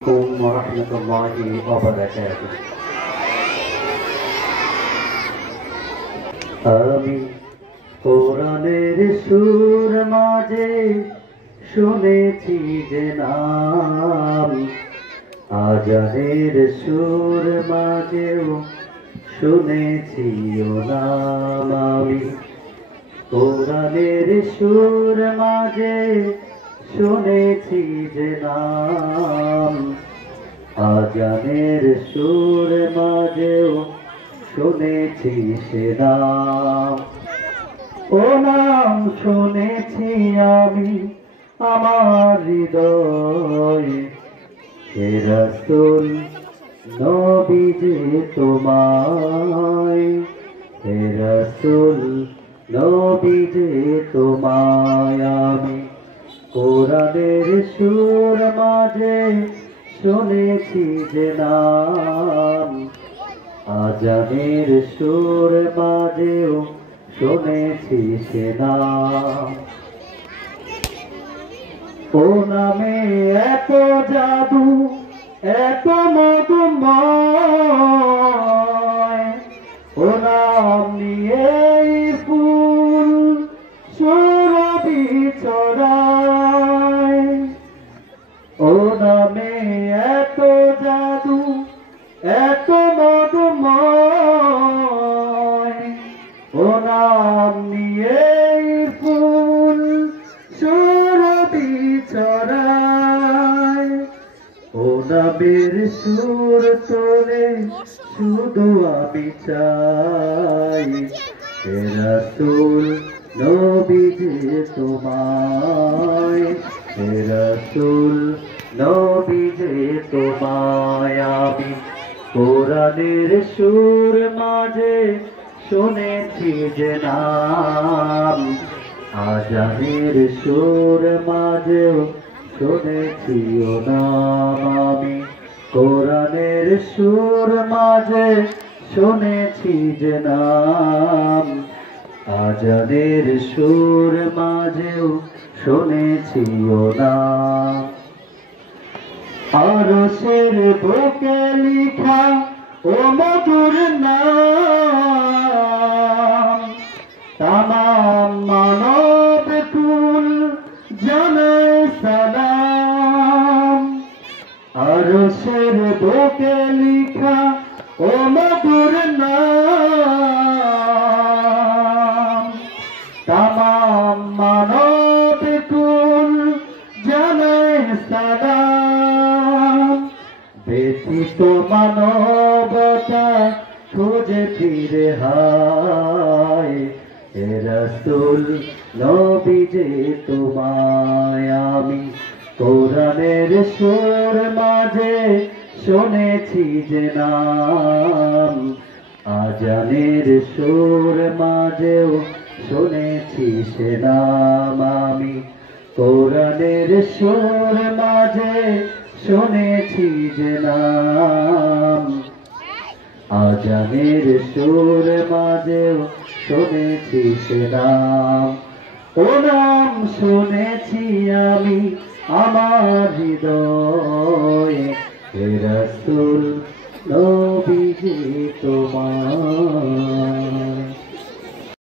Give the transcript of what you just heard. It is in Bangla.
ওরহমতুল্লাহি ওয়া বারাকাতুহু। আমি কোরআনের সুর মাঝে শুনেছি যে নাম, আজানের সুর মাঝেও শুনেছি ও নাম। আমি কোরআনের সুর মাঝে শুনেছি যে নাম, আজানের সুর মাঝেও শুনেছি সে নাম। ও নাম শুনেছি আমি আমার হৃদয়ে, হে রাসূল নবী যে তোমায়, হে রাসূল নবী যে তোমায়। আমি কোরআনের সুর মাঝে শুনেছি যে নাম, আজানের সুর মাঝেও শুনেছি সে নাম। ও নামে এত জাদু এত মধুময়, ও নাম নিয়ে ফুল সুরভি ছড়ায়। ও নামে এত জাদু এত মধুময়, ও নাম নিয়ে ফুল সুরভি ছড়ায়। ও নামের সুর তোলে শুধু আমি চাই, হে রাসূল নবী যে তোমায়, হে রাসূল নবী যে তোমায়। আমি কোরআনের সুর মাঝে শুনেছি যে নাম, আজানের সুর মাঝেও শুনেছি ও নাম। আমি কোরআনের সুর মাঝে শুনেছি যে নাম, আজানের সুর মাঝেও শুনেছি ও নাম। আরশের বুকে লিখা ও মধুর নাম, তামাম মানব কুল জানায় সালাম। আরশের বুকে লিখা ও মধুর নাম, তামাম মানব কুল জানায় সালাম। ব্যথিত মানবতা খুঁজে ফিরে হায়, হে রাসূল নবী যে তোমায়। আমি কোরআনের সুর মাঝে শুনেছি যে নাম, আজানের সুর মাঝেও শুনেছি সে নাম। আমি কোরআনের সুর মাঝে শুনেছি যে নাম, আজানের সুর মাঝেও শুনেছি সে নাম। ও নাম শুনেছি আমি আমার হৃদয়ে, হে রাসূল নবী যে তোমায়।